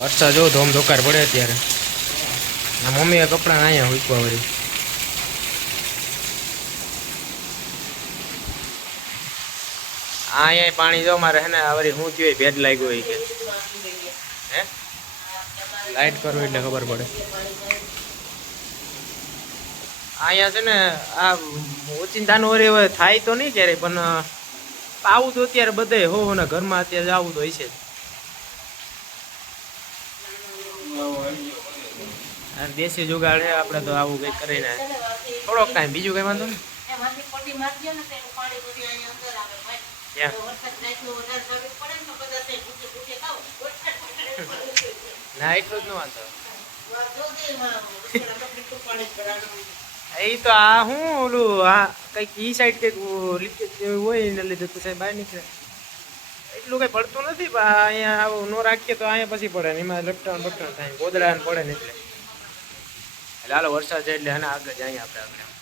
વરસાદ જો ધોમ ધોકાર પડે અત્યારે. આ મમ્મીએ કપડાં અહીંયા હુકવા વળી. અહીંયા પાણી જો મારે હે ને વળી હું થયું ભેદ લાગ્યો હોય કે. હે? લાઈટ કરો એટલે ખબર પડે. અહીંયા છે ને, આ ઓચિંતાનું વળી હવે થાય તો નહીં ક્યારે પણ આવું તો અત્યારે બધે હો ને ઘરમાં અત્યારે આવું તો હોય છે જ આ દેશી જુગાડ છે આપણે તો આવું કંઈક કરીને થોડોક કાંઈ બીજું કંઈ વાંધો નહીં એમાંથી પટ્ટી મારી દો ને તો એનું પાણી બધું અહીંયા અંદર આવે ભાઈ. ક્યાં? તો વરસાદ રાતનો વધારે જરૂર પડે ને તો કદાચ એ ભૂકે ભૂકે થાવ. વરસાદ પડે. ના એટલું જ ન વાંધો વાહ, જો કે એમાં વરસાદ આપણે કેટલું પાણી ભરાણું. એ તો આ હું ઓલું આ કંઈક ઈ સાઈડ કંઈક લીકેજ જેવું હોય એને લીધે તો સાહેબ બહાર નીકળે એટલું કંઈ પડતું નથી પણ આ અહીંયા આવું ન રાખીએ તો અહીંયા પછી પડે ને એમાં લપટાણ બપટાણ થાય ગોદડા ને પડે ને એટલે હાલો વરસાદ છે એટલે એના આગળ જઈએ આપણે આગળ.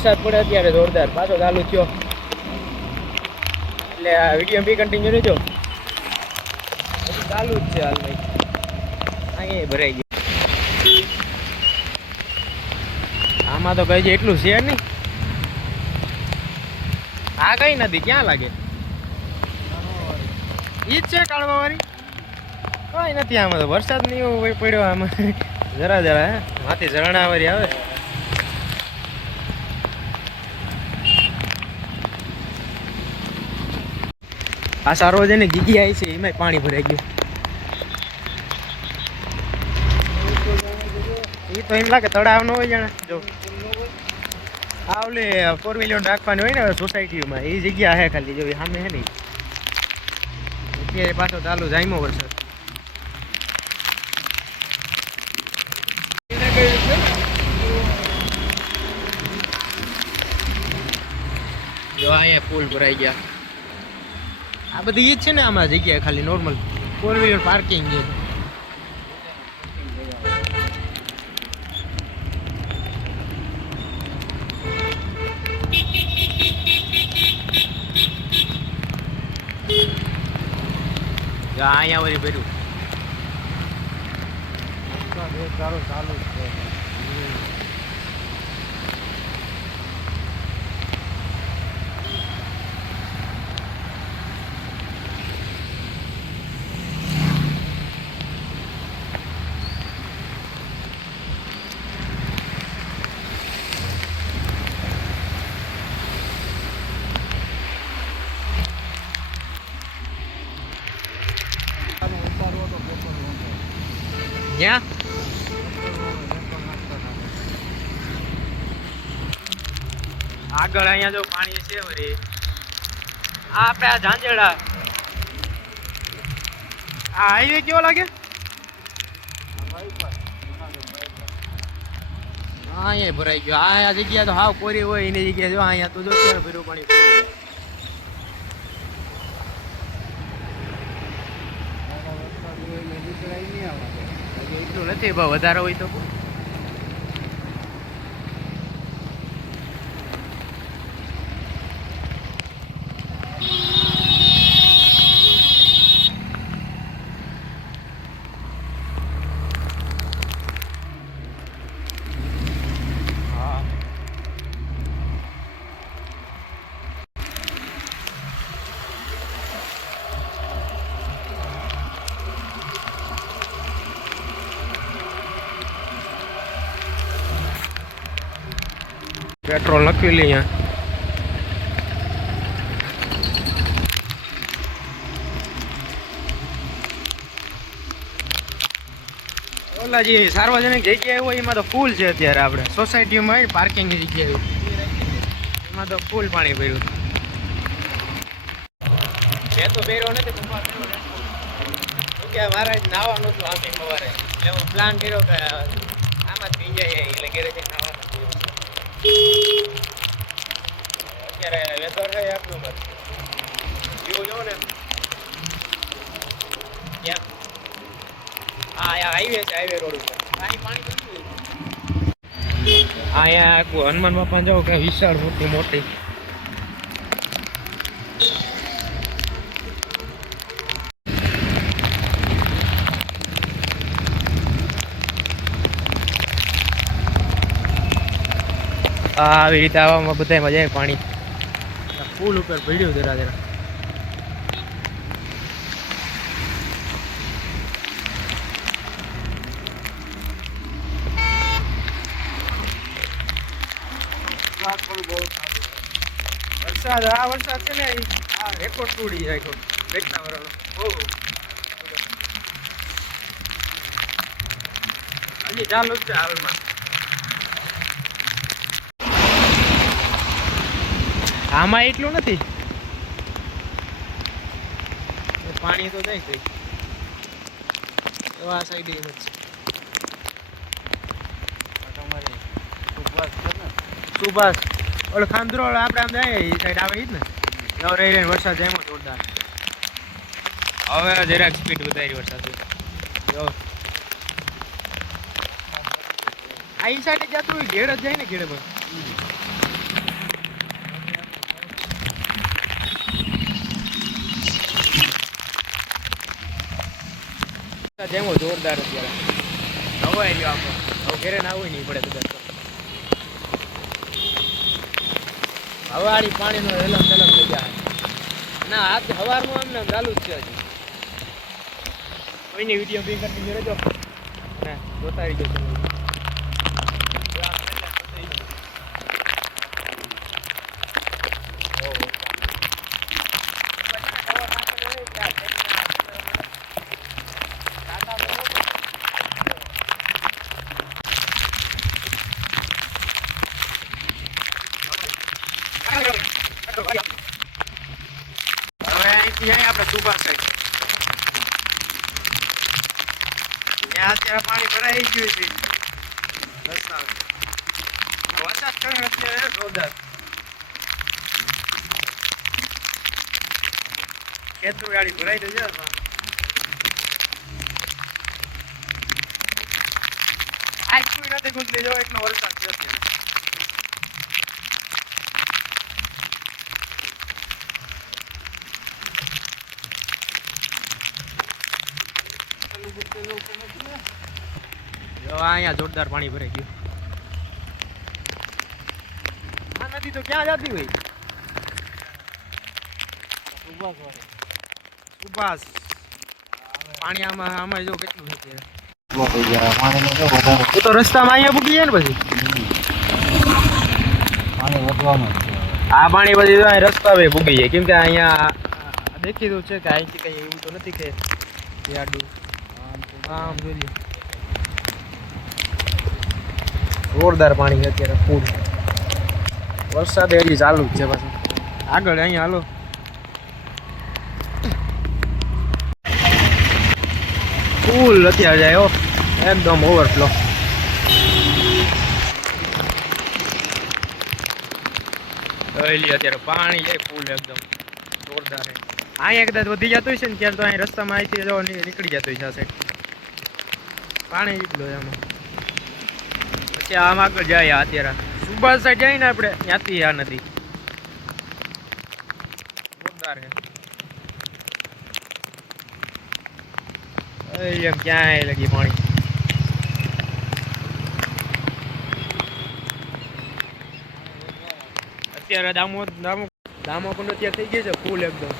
વરસાદ પડે અત્યારે જોરદાર. પાછો ચાલુ થયો. એટલે આ વીડિયો બી કન્ટિન્યુ રહેજો. ચાલુ જ છે હાલ ભાઈ. અહીંયા ભરાઈ ગયું. આમાં તો કઈ છે એટલું છે નહીં. આ કઈ નથી, ક્યાં લાગે? ઈ જ છે કાળવા વાળી કઈ નથી આમાં તો. વરસાદ નહીં પડ્યો આમાં. જરા જરા માથી ઝરણા વાળી આવે. આ સારો સાર્વજનિક જગ્યાએ છે, એમાંય પાણી ભરાઈ ગયું. એ તો એમ લાગે તળાવ ન હોય જાણે. જો. આ ઓલે ફોર વ્હીલર રાખવાની હોય ને સોસાયટીમાં એ જગ્યા હે ખાલી, જો સામે હે ને. અત્યારે પાછો ચાલુ જામ્યો વરસાદ. જો અહીંયા પુલ ભરાઈ ગયા. આ બધી એ જ છે ને આમાં જગ્યા ખાલી નોર્મલ ફોર વ્હીલર પાર્કિંગ છે. અહીંયા વળી ભર્યું. ચાલુ છે ક્યાં આગળ અહીંયા જો પાણી છે વળી. આ આપણે આ ઝાંઝેડા. આ હાઈવે કેવો લાગે? હા અહીંયા ભરાઈ ગયો. આ આ જગ્યા તો હાવ કોરી હોય એની જગ્યા જો અહીંયા તો જો ભર્યું પાણી full. હજી એટલું નથી ભાવ વધારે હોય તો? પેટ્રોલ નક્કી લઈએ. અહીંયા ઓલા જે સાર્વજનિક જગ્યાએ હોય, એમાં તો ફૂલ છે અત્યારે આપણે. સોસાયટીમાં પાર્કિંગ પાર્કિંગની જગ્યાએ. એમાં તો ફૂલ પાણી ભર્યું. છે તો પહેર્યો નથી કે મારે નાવાનું હતું આથી સવારે. હું પ્લાન કર્યો કે આમાં જાય એટલે ઘેરે જઈને અત્યારે વેધર છે આટલું મત વ્યૂ જો ને ક્યાં હા હાઈવે છે હાઈવે રોડ ઉપર. અહીં પાણી અહીંયા હનુમાન બાપા જાઓ કે વિશાળ મોટી મોટી આવી રીતે આવવામાં બધાય મજા આવે પાણી. પુલ ઉપર ભીડ્યું જરા જરા. વરસાદ, આ વરસાદ છે ને આ રેકોર્ડ તૂડી જાય બેટના ઓહો. હજી ચાલુ જ છે હાલમાં. આમાં એટલું નથી. પાણી તો જાય છે. એવા સાઈડ એમ જ છે. સુભાષ ઓલો ખાંદરોળ આપણે આમ જાય એ સાઈડ આવે જ ને? નવ રહી રહીને વરસાદ જાય જોરદાર. હવે જરાક સ્પીડ વધારી વરસાદ. જો. આ સાઈડ જતું હોય ઘેડ જ જાય ને ઘેડે પણ. જેમો જોરદાર અત્યારે? નવા ગયો આપણો હવે ઘેરે ના હોય નહીં પડે કદાચ તો. હવારી પાણીનો હેલમ રેલમ થઈ જાય ના આજ હવારનું આમ ને ચાલુ જ છે હજી. કોઈની વીડિયો બી કન્ટિન્યુ રહેજો ને જોતા રહીજો તમે. પાણી ગયું છે વરસાદ કરે અત્યારે જોરદાર ખેતર ગાડી ભરાઈ પણ આજ કોઈ નથી ગુજરી જો એટલો વરસાદ છે અત્યારે જો આ અહીંયા જોરદાર પાણી ભરાઈ ગયું. આ નદી તો ક્યાં જતી હોય? સુભાષ. પાણી આમાં આમાં જો કેટલું છે અત્યારે. એ તો રસ્તામાં અહીંયા પૂકી જાય ને પછી? આ પાણી પછી જો અહીં રસ્તા પે પૂગી જાય. કેમ કે અહીંયા આ- આ દેખીતું છે કે અહીંથી કઈ એવું તો નથી કે જે આડું આમ જોઈ લ્યો. જોરદાર પાણી અત્યારે, ફૂલ. વરસાદ હજી ચાલુ જ છે પાછું. આગળ અહીંયા હાલો. ફૂલ અત્યારે હો, એકદમ ઓવરફ્લો જોઈ અત્યારે પાણી જાય ફૂલ એકદમ જોરદાર છે. અહીંયા કદાચ વધી જતું હશે ને, ત્યારે તો અહીં રસ્તામાં અહીંથી નીકળી જતું છે આ પાણી એટલું એમાં. પછી આમ આગળ જાય અત્યારે સુભાષ સાઈડ જાય ને આપણે, ત્યાંથી આ નથી જોરદાર છે. ક્યાંય લગી પાણી. અત્યારે દામો દામો દામોકુંડ અત્યારે થઈ ગઈ છે ફૂલ એકદમ.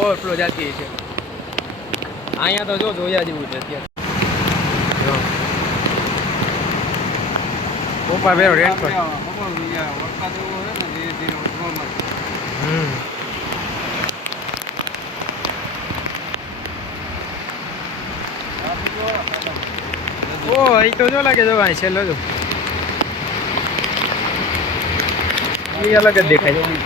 ઓવરફ્લો જાતી છે. અહીંયા તો જો જોયા જેવું છે અત્યારે. પપ્પા બેરો રેનકોટ હમ. ઓ એ તો જો લાગે જો ભાઈ છેલ્લો જો. એ અલગ જ દેખાય છે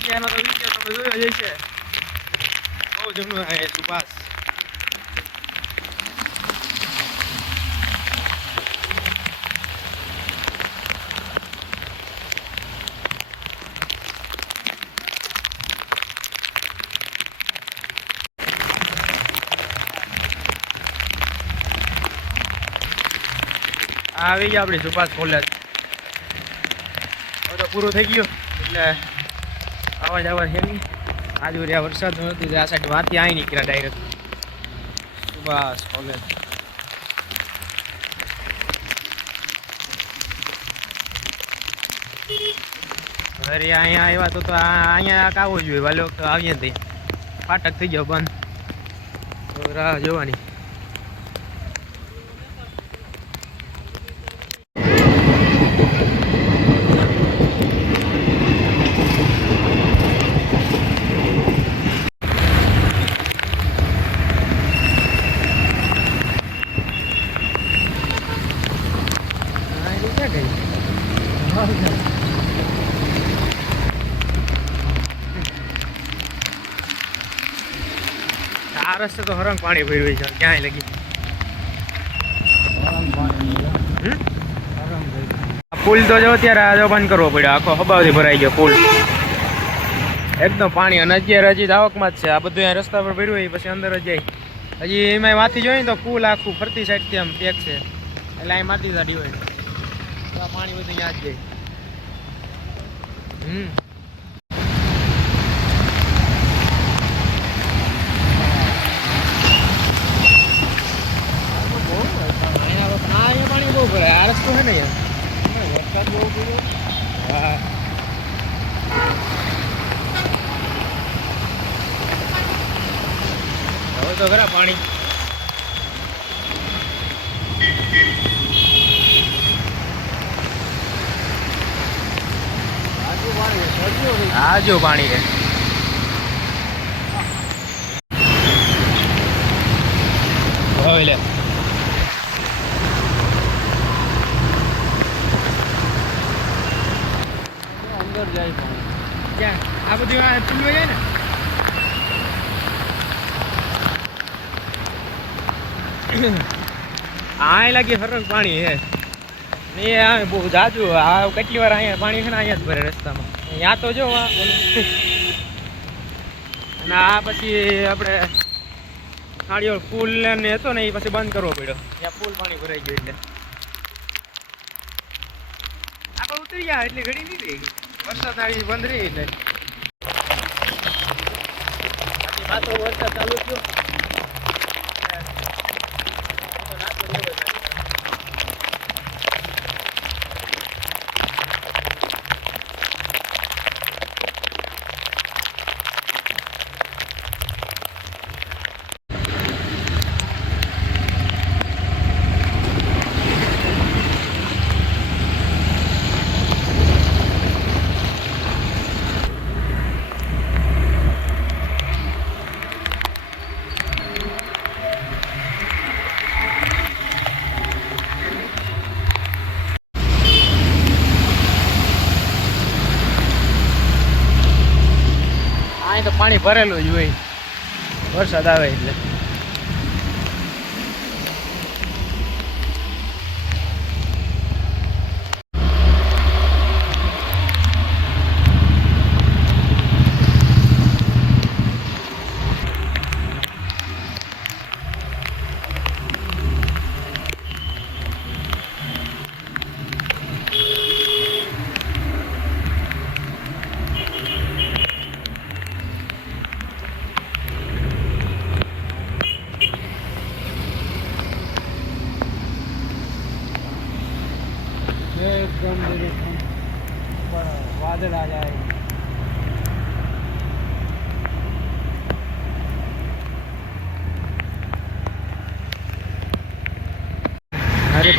ત્યાંનો તો વીડિયો તમે જોયો જ હશે. બહુ જૂનું છે સુભાષ આ આવી ગયા આપણી સુભાષ કોલેજ હવે તો પૂરું થઈ ગયું એટલે આવા જવા છે નહીં આજુ રહ્યા વરસાદ નથી આ સાઈડ વાંથી આવી નીકળ્યા ડાયરેક્ટ સુભાષ કોલેજ અરે અહીંયા આવ્યા તો અહીંયા કાવો જોઈએ વાલો આવીએ થઈ ફાટક થઈ ગયો બંધ. રાહ જોવાની હા, એ ક્યાં ગઈ? આ રસ્તે તો હરંગ પાણી ભર્યું છે ક્યાંય લગી પુલ તો જો અત્યારે આ જો બંધ કરવો પડ્યો, આખો હબાવથી ભરાઈ ગયો પુલ. એકદમ પાણી, અને અત્યારે હજી આવકમાં જ છે. આ બધું રસ્તા પર ભર્યું હોય પછી અંદર જ જાય. હજી એમાં માથી જોઈએ તો પુલ આખું ફરતી સાઈડથી આમ પેક છે. એટલે અહીં માથી સાડી હોય. પાણી બધું ત્યાં જ જાય. હમ અહીંયા પાણી બહુ ભરાય આ ને યાર? વરસાદ બહુ પડ્યો હા હવે તો ખરા પાણી. આજુ પાણી છે. હવે લે. અંદર જાય ક્યાં? આ બધું આ પુલમાં જાય ને? આ લાગી હરક પાણી હે ને આ બહુ જાજુ આ કેટલી વાર અહીંયા પાણી છે ને અહીંયા જ ભરે રસ્તામાં. અહીંયા તો જો આ અને આ પછી આપણે ખાડીઓ પુલ ને હતો ને એ પછી બંધ કરવો પડ્યો. ત્યાં પુલ પાણી ભરાઈ ગયું એટલે. આપણે ઉતરી ગયા એટલે ઘડી નહીં રહી વરસાદ આવી બંધ રહી એટલે. બાકી તો વરસાદ ચાલુ થયો. પાણી ભરેલું જ હોય. વરસાદ આવે એટલે.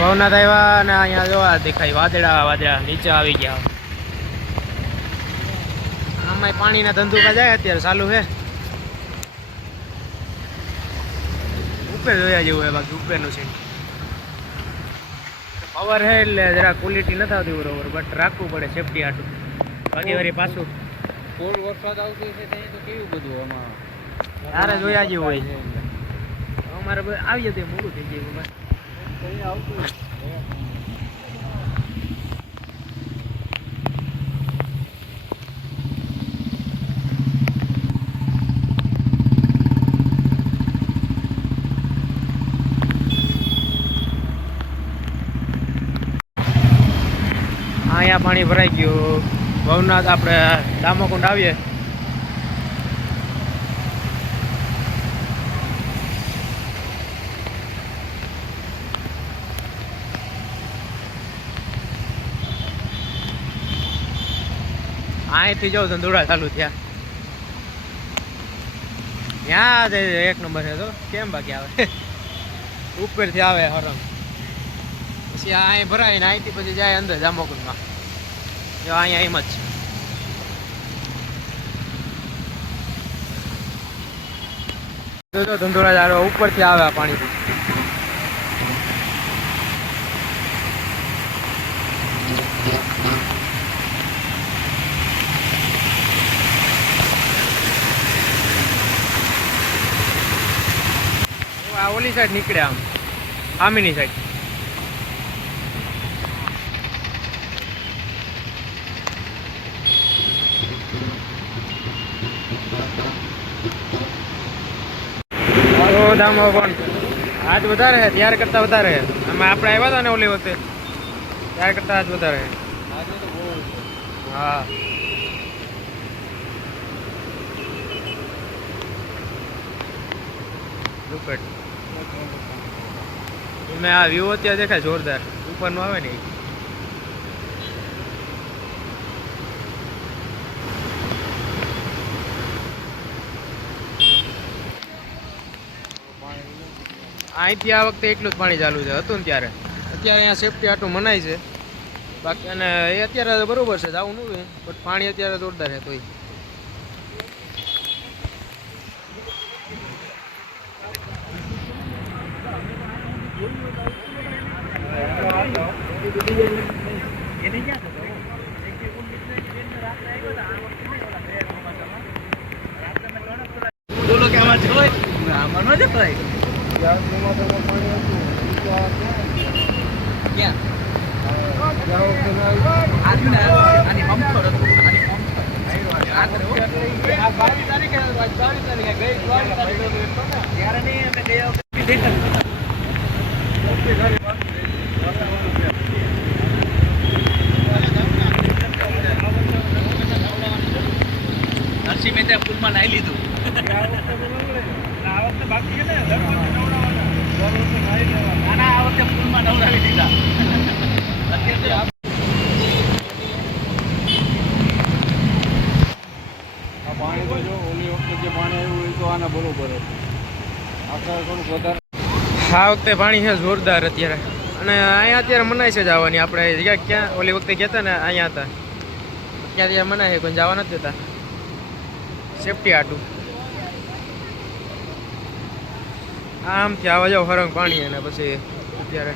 ભવનાથ આવ્યા અને અહીંયા જોવા દેખાય વાદળા વાદળા નીચે આવી ગયા. આમાં પાણીના ધંધુકા જાય અત્યારે ચાલુ છે. ઉપર જોયા જેવું છે બાકી ઉપરનું છે. પાવર છે એટલે જરા ક્વોલિટી નથી આવતી બરોબર બટ રાખવું પડે સેફટી આટલું બાકી વરી પાછું ફૂલ વરસાદ આવતો છે ત્યાં તો કેવું બધું આમાં? તારે જોયા જેવું હોય. છે અમારે આવી જતું મોડું થઈ ગયું બસ. અહીંયા પાણી ભરાઈ ગયું. ભવનાથ આપણે દામોકુંડ આવીએ. અહીંથી જો ધંધુડા ચાલુ થયા. ત્યાં એક નંબર છે તો કેમ બાકી આવે? ઉપરથી આવે હરમ પછી આ અહીં ભરાય ને અહીંથી પછી જાય અંદર જામોકુંડમાં જો અહીંયા એમ જ છે. ચાલો ઉપરથી આવે આ પાણી આ ઓલી સાઈડ નીકળે આમ. આમીની સાઈડ આજ વધારે છે, ત્યાર કરતા વધારે આમાં આપણે આવ્યા હતા ને ઓલી વખતે, ત્યાર કરતા આજ વધારે છે. હા. દુપટ મેં આ વ્યૂ અત્યારે દેખાય જોરદાર. ઉપરનું આવે ને. અહીંથી આ વખતે એટલું જ પાણી ચાલુ છે. હતું ને ત્યારે. અત્યારે અહીંયા સેફટી આટલું મનાય છે. બાકી અને એ અત્યારે બરોબર છે, જવું ન હોય બટ પાણી અત્યારે જોરદાર છે તોય ત્યારસુમાં તમે પાણી હતું તો આ ક્યાં? આ વખતે ના આવ્યું. આ બાવીસ તારીખે નરસિંહ મહેતા પુલમાં નાહી લીધું ના ના આ વખતે પુલમાં નવડાવી દીધા. અત્યારે આ પાણી તો જો ઓલી વખતે જે પાણી આવ્યું એ તો આના બરોબર હતું આપણે થોડુંક વધારે આ વખતે પાણી છે જોરદાર અત્યારે. અને અહીંયા અત્યારે મનાય છે જવાની આપણે. જગ્યા ક્યાં ઓલી વખતે ગયા ને અહીંયા હતા. ત્યાં ત્યાં મનાય છે? કોઈ જવા નથી દેતા. સેફટી આટું. આમથી આવા જાવ ફરંગ પાણી અને પછી અત્યારે.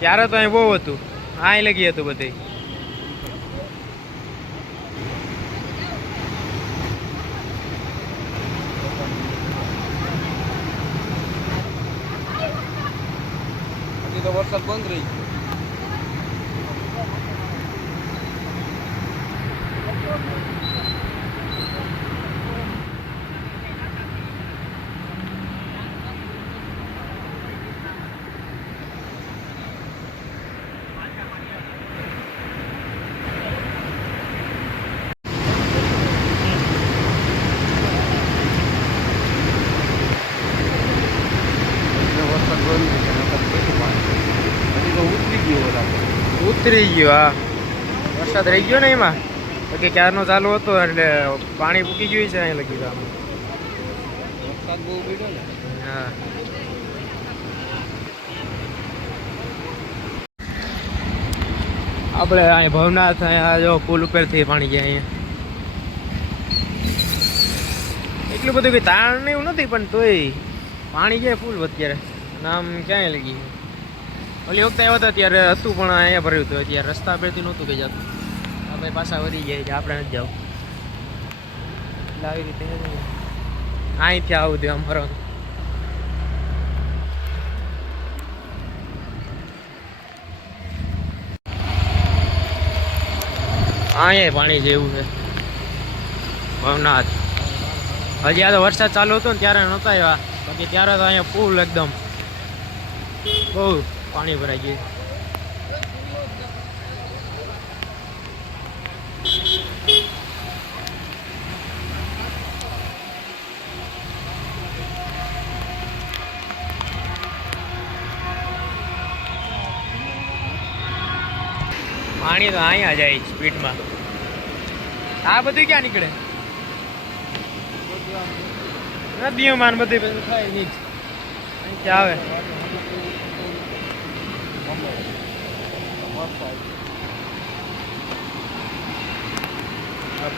ત્યારે તો અહીં બહુ હતું. અહીં લગી હતું બધી હજી તો વરસાદ બંધ રહી ગયો એટલે વરસાદ બંધ થઈ ગયો નકર કેટલું પાણી હજી તો ઉતરી ગયો બરાબર ઉતરી ગયો હા. વરસાદ રહી ગયો ને એમાં. બાકી ક્યારનો ચાલુ હતો એટલે પાણી પૂકી ગયું છે અહીં લગી આમ વરસાદ બહુ પડ્યો ને. હા. આપણે અહીં ભવનાથ અહીંયા જો પુલ ઉપરથી પાણી ગયા અહીંયા. એટલું બધું કંઈ તાણ ને એવું નથી પણ તોય પાણી જાય ફૂલ અત્યારે. નામ ક્યાંય લગી ઓલી વખતે આવ્યા હતા ત્યારે હતું પણ અહીંયા ભર્યું હતું. અત્યારે રસ્તા પરથી નહોતું કે જતું. આપણે પાછા વધી ગયા કે આપણે નથી જવું. એટલે આવી રીતે અહીંથી આવું થયું આમ ફરવાનું. અહીંયા પાણી જેવું છે. ભવનાથ. હજી આ તો વરસાદ ચાલુ હતો ને ત્યારે નહોતા આવ્યા. બાકી ત્યારે તો અહીંયા ફૂલ એકદમ. બહુ પાણી ભરાઈ ગયું. પાણી તો અહીંયા જાય સ્પીડમાં. આ બધું ક્યાં નીકળે? નદીઓમાં બધું બધું થાય અહીંથી આવે.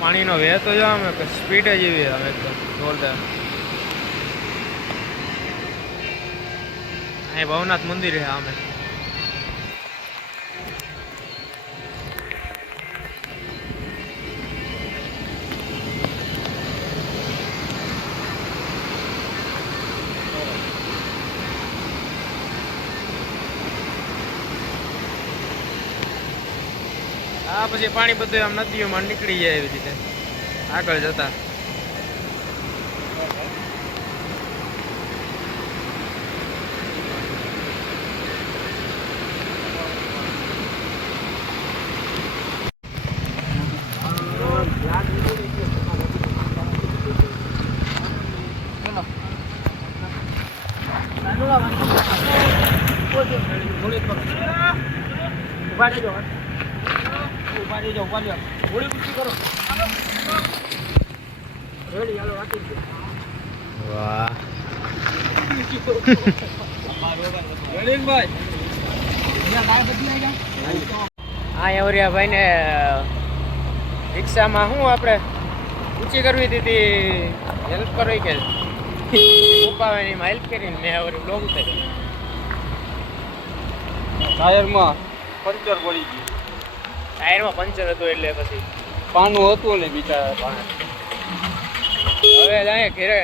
પાણીનો વહેતો જો આમ સ્પીડ જ એવી આવે એકદમ અહીં ભવનાથ મંદિર છે આમે આ પછી પાણી બધું આમ નદીઓમાં નીકળી જાય એવી રીતે. આગળ જતા ઊભા રહેજો ઊભા રહેજો ઊભા રહેજો ગોળી ઊંચી કરો રેડી હાલો રાખી દો વાહ હા એવરિયા ભાઈ ને રિક્ષામાં શું આપણે ઊંચી કરવી હતી હેલ્પ કરવી કે. ઉપાવે એમાં હેલ્પ કરીને મેં હવે બ્લોગ ઉતાર્યો ટાયરમાં પંચર પડી ગયું. ટાયરમાં પંચર હતું એટલે પછી. પાનું હતું ને બીજા પાસે હવે જાય ઘેરે.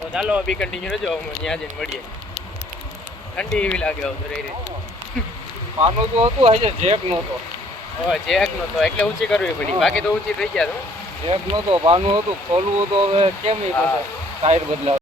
તો ચાલો બી કન્ટિન્યુ રહેજો હું ત્યાં જઈને મળીએ. ઠંડી એવી લાગે હવે રહી રહી. પાનું તો હતું હજે જેક નહોતો. હવે જેક નહોતો એટલે ઊંચી કરવી પડી. બાકી તો ઊંચી થઈ ગયા તો જેક નહોતો પાનું હતું ખોલવું તો હવે કેમ. ટાયર બદલાવ.